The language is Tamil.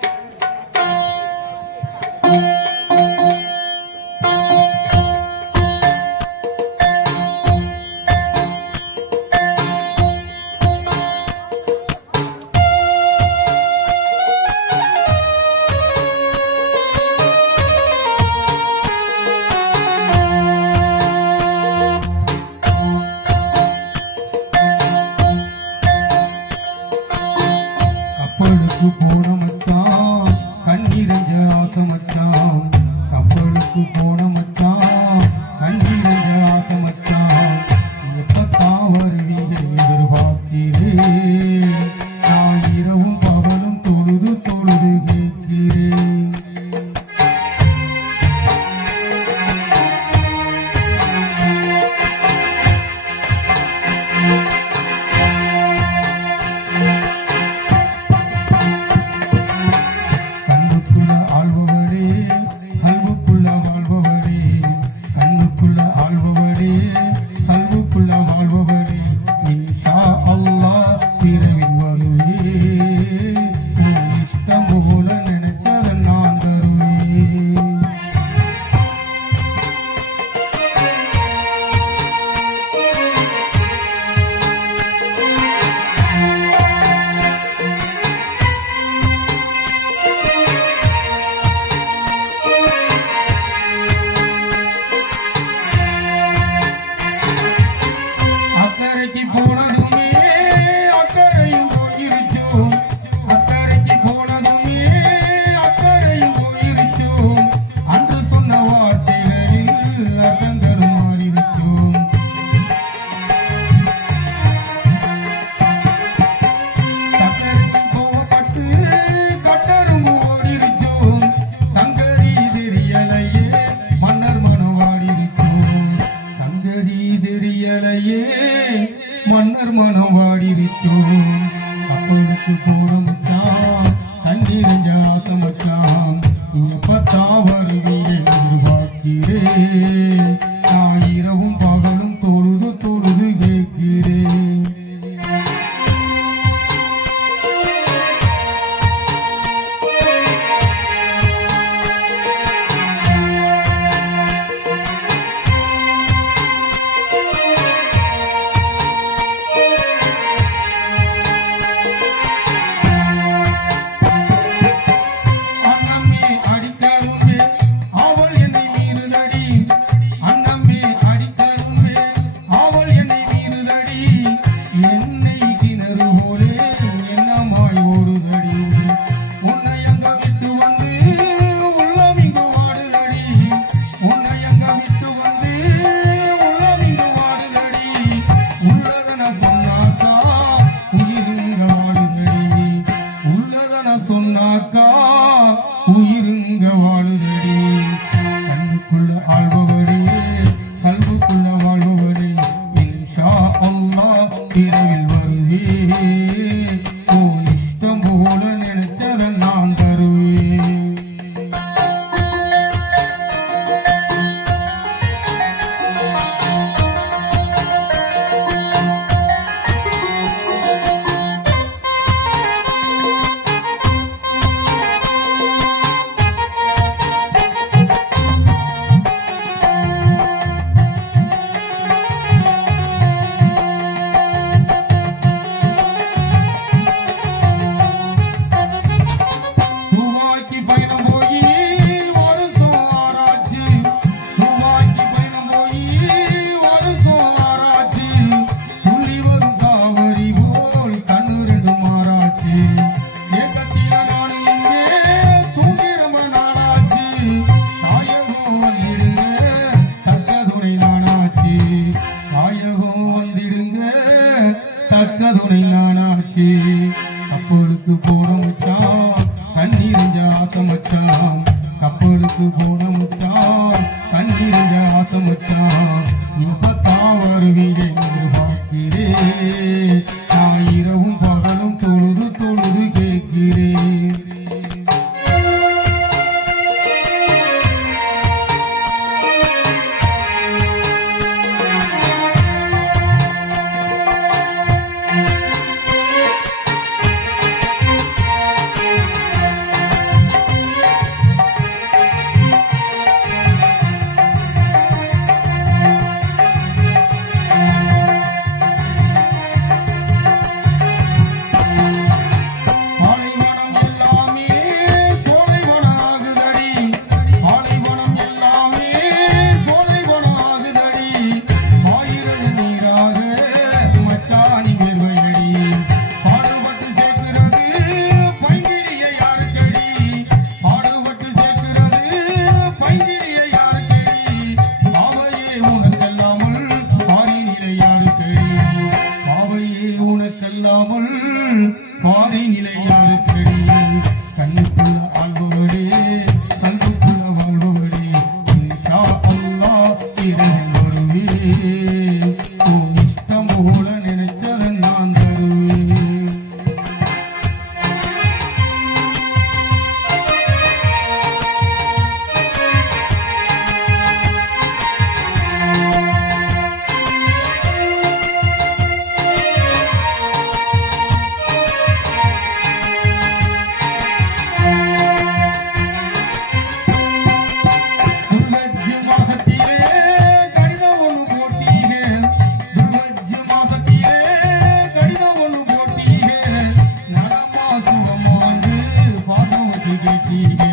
Thank you. தெரிஞ்ச ஆசை மச்சான். கப்பலுக்கு போன மச்சான். மன்னர் மனம் வாடிவித்தோம் அப்பொழுது தூரமச்சான் தண்ணீர் ஜாசமச்சான் எப்பத்தான் வருவீர் நடக்க துணை நானாச்சு. கப்பலுக்கு போன முச்சான் கண்ணீரிஞ்ச ஆசமச்சான் கப்பலுக்கு போன முச்சான் கண்ணீரிஞ்ச ஆசமச்சான் இப்பத்தான் வருவீங்க பார்க்கிறேன். ஆதி நிலையா বিধি